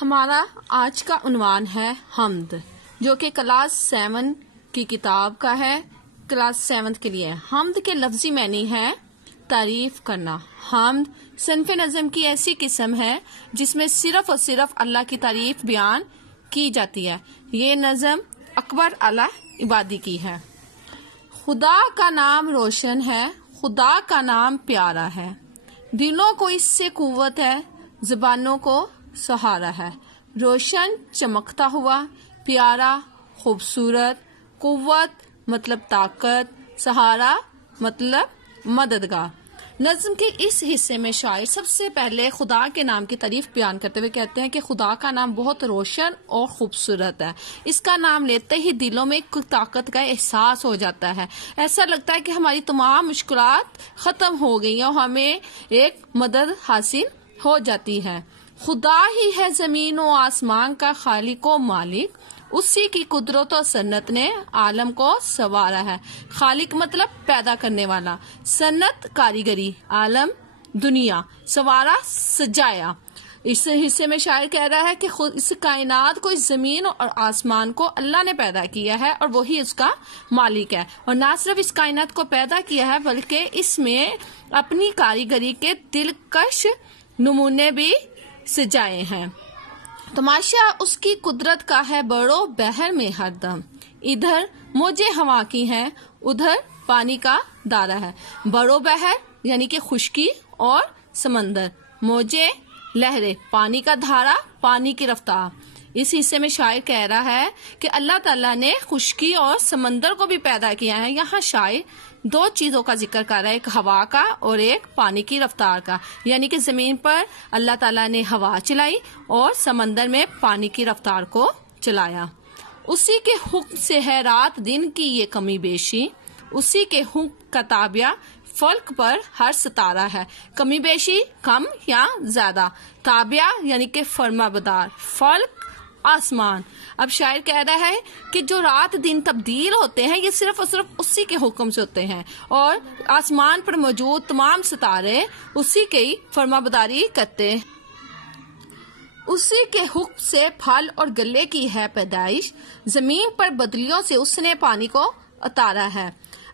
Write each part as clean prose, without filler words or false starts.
हमारा आज का उन्वान है हम्द, जो कि क्लास 7 की किताब का है। क्लास 7 के लिए हम्द के लफ्जी मानी है तारीफ करना। हम्द सनफ़े नज़म की ऐसी किस्म है जिसमें सिर्फ और सिर्फ अल्लाह की तारीफ बयान की जाती है। ये नज़म अकबर आला इबादी की है। खुदा का नाम रोशन है, खुदा का नाम प्यारा है, दिलों को इससे कुव्वत है, ज़बानों को सहारा है। रोशन चमकता हुआ, प्यारा खूबसूरत, कुव्वत मतलब ताकत, सहारा मतलब मददगार। नज़्म के इस हिस्से में शायर सबसे पहले खुदा के नाम की तारीफ बयान करते हुए कहते हैं कि खुदा का नाम बहुत रोशन और खूबसूरत है। इसका नाम लेते ही दिलों में एक ताकत का एहसास हो जाता है। ऐसा लगता है कि हमारी तमाम मुश्किलात खत्म हो गई और हमें एक मदद हासिल हो जाती है। खुदा ही है जमीन और आसमान का खालिक व मालिक, उसी की कुदरत और सन्नत ने आलम को संवारा है। खालिक मतलब पैदा करने वाला, सन्नत कारीगरी, आलम दुनिया, संवारा सजाया। इस हिस्से में शायर कह रहा है कि खुद इस कायनात को, इस जमीन और आसमान को अल्लाह ने पैदा किया है और वही उसका मालिक है। और ना सिर्फ इस कायनात को पैदा किया है बल्कि इसमें अपनी कारीगरी के दिलकश नमूने भी सजाए हैं। तमाशा उसकी कुदरत का है बड़ो बहर में हरदम, इधर मौजे हवा की हैं, उधर पानी का दारा है। बड़ो बहर यानी कि खुश्की और समंदर, मौजे लहरें, पानी का धारा, पानी की रफ्तार। इस हिस्से में शायर कह रहा है कि अल्लाह ताला ने खुश्की और समंदर को भी पैदा किया है। यहाँ शायर दो चीजों का जिक्र कर रहा है, एक हवा का और एक पानी की रफ्तार का। यानी कि जमीन पर अल्लाह ताला ने हवा चलाई और समंदर में पानी की रफ्तार को चलाया। उसी के हुक्म से है रात दिन की ये कमी बेशी, उसी के हुक्म का ताबिया फल्क पर हर सितारा है। कमी बेशी कम या ज्यादा, ताबिया यानी कि फरमाबरदार, फल्क आसमान। अब शायर कह रहा है कि जो रात दिन तब्दील होते हैं ये सिर्फ और सिर्फ उसी के हुक्म से होते हैं और आसमान पर मौजूद तमाम सितारे उसी की फरमाबरदारी करते हैं। उसी के हुक्म से फल और गले की है पैदाइश, जमीन पर बदलियों से उसने पानी को उतारा है।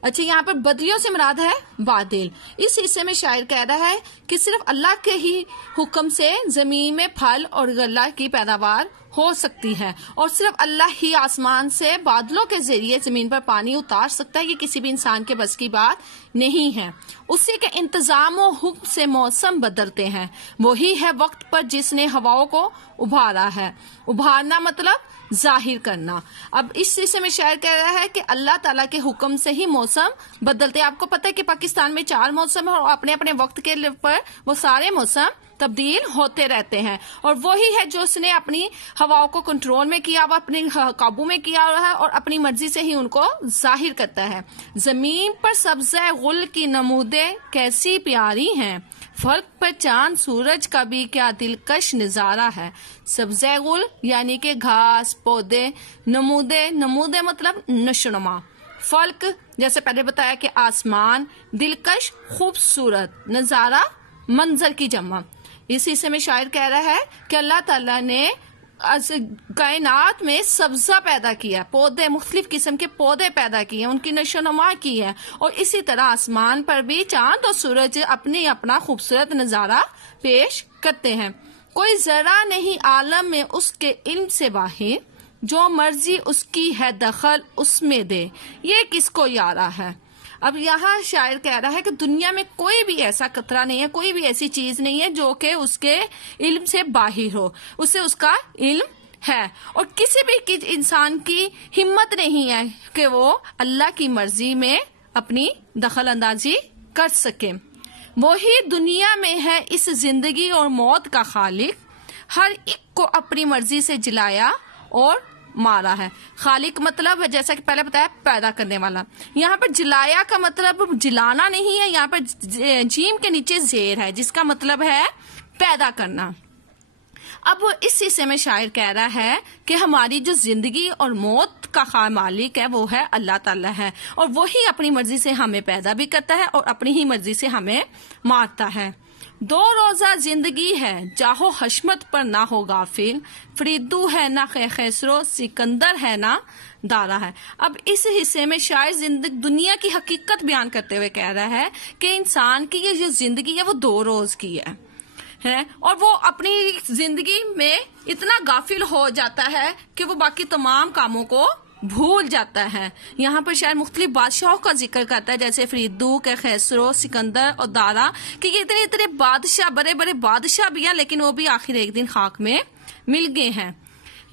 अच्छा, यहाँ पर बदलियों से मुराद है बादल। इस हिस्से में शायर कह रहा है कि सिर्फ अल्लाह के ही हुक्म से जमीन में फल और गल्ला की पैदावार हो सकती है और सिर्फ अल्लाह ही आसमान से बादलों के जरिए जमीन पर पानी उतार सकता है। ये किसी भी इंसान के बस की बात नहीं है। उसी के इंतजाम और हुक्म से मौसम बदलते हैं, वही है वक्त पर जिसने हवाओं को उभारा है। उभारना मतलब जाहिर करना। अब इस हिस्से में शायर कह रहा है कि अल्लाह ताला के हुक्म से ही मौसम बदलते हैं। आपको पता है कि पाकिस्तान में 4 मौसम है और अपने अपने वक्त के पर वो सारे मौसम तब्दील होते रहते हैं और वही है जो उसने अपनी हवाओं को कंट्रोल में किया हुआ, अपने काबू में किया हुआ है और अपनी मर्जी से ही उनको जाहिर करता है। जमीन पर सब्ज़े गुल की नमूदे कैसी प्यारी हैं, फल्क पर चांद सूरज का भी क्या दिलकश नजारा है। सब्ज़े गुल यानी कि घास पौधे, नमूदे, नमूदे मतलब नशोनुमा, फल्क जैसे पहले बताया कि आसमान, दिलकश खूबसूरत, नजारा मंजर की जमा। इस हिस्से में शायर कह रहा है कि अल्लाह ताला ने कायनात में सब्जा पैदा किया, पौधे, मुख्तलिफ किस्म के पौधे पैदा किए, उनकी नशोनुमा की है और इसी तरह आसमान पर भी चांद और सूरज अपने अपना खूबसूरत नजारा पेश करते हैं। कोई जरा नहीं आलम में उसके इल्म से बाहिर, जो मर्जी उसकी है दखल उसमें दे, ये किसको यारा है। अब यहाँ शायर कह रहा है कि दुनिया में कोई भी ऐसा कतरा नहीं है, कोई भी ऐसी चीज नहीं है जो कि उसके इल्म से बाहिर हो, उसे उसका इल्म है और किसी भी इंसान की हिम्मत नहीं है कि वो अल्लाह की मर्जी में अपनी दखल अंदाजी कर सके। वही दुनिया में है इस जिंदगी और मौत का खालिक, हर एक को अपनी मर्जी से जिलाया और मारा है। खालिक मतलब जैसा कि पहले बताया पैदा करने वाला। यहाँ पर जिलाया का मतलब जिलाना नहीं है, यहाँ पर जीम के नीचे जेर है जिसका मतलब है पैदा करना। अब इस हिस्से में शायर कह रहा है कि हमारी जो जिंदगी और मौत का मालिक है वो है अल्लाह ताला है और वही अपनी मर्जी से हमें पैदा भी करता है और अपनी ही मर्जी से हमें मारता है। दो रोजा जिंदगी है जाहो हशमत पर ना हो गाफिल, फरीदू है ना खैसरो, सिकंदर है ना दारा है। अब इस हिस्से में शायर जिंदगी दुनिया की हकीकत बयान करते हुए कह रहा है कि इंसान की ये जो जिंदगी है वो 2 रोज की है और वो अपनी जिंदगी में इतना गाफिल हो जाता है कि वो बाकी तमाम कामों को भूल जाता है। यहाँ पर शायद मुख्तलिफ बादशाहों का जिक्र करता है, जैसे फरीदू के खैसरो, सिकंदर और दारा, कि ये इतने इतने बादशाह, बड़े बड़े बादशाह भी हैं, लेकिन वो भी आखिर एक दिन खाक में मिल गए हैं।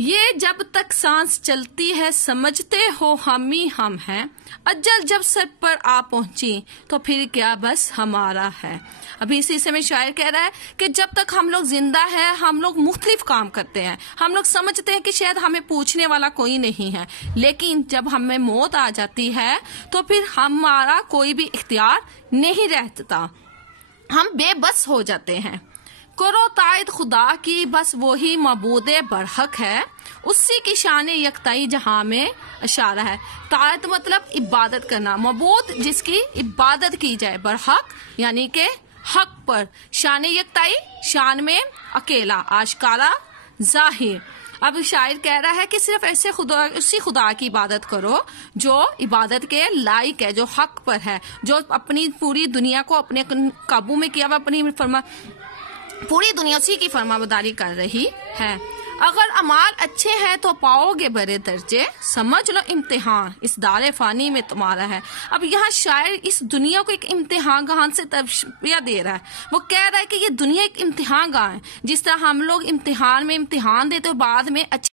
ये जब तक सांस चलती है समझते हो हम ही हम हैं, अज्जल जब सर पर आ पहुंची तो फिर क्या बस हमारा है। अभी इसी समय शायर कह रहा है कि जब तक हम लोग जिंदा है हम लोग मुख्तलिफ काम करते हैं, हम लोग समझते हैं कि शायद हमें पूछने वाला कोई नहीं है, लेकिन जब हमें मौत आ जाती है तो फिर हमारा कोई भी इख्तियार नहीं रहता, हम बेबस हो जाते हैं। करो तायद खुदा की बस वही मबूदे बरहक है, उसी की शान यकताई जहां में इशारा है। तायद मतलब इबादत करना, मबूद जिसकी इबादत की जाए, बरहक यानी के हक पर, शान यकताई शान में अकेला, आशकारा, जाहिर। अब शायर कह रहा है कि सिर्फ ऐसे खुदा, उसी खुदा की इबादत करो जो इबादत के लायक है, जो हक पर है, जो अपनी पूरी दुनिया को अपने काबू में किया, अपनी पूरी दुनिया उसी की फरमाबरदारी कर रही है। अगर अमाल अच्छे हैं तो पाओगे बड़े दर्जे, समझ लो इम्तिहान इस दारे फानी में तुम्हारा है। अब यहाँ शायर इस दुनिया को एक इम्तिहान गाह से तशबीह दे रहा है। वो कह रहा है कि ये दुनिया एक इम्तिहान गाह है, जिस तरह हम लोग इम्तिहान में इम्तिहान देते हो बाद में अच्छे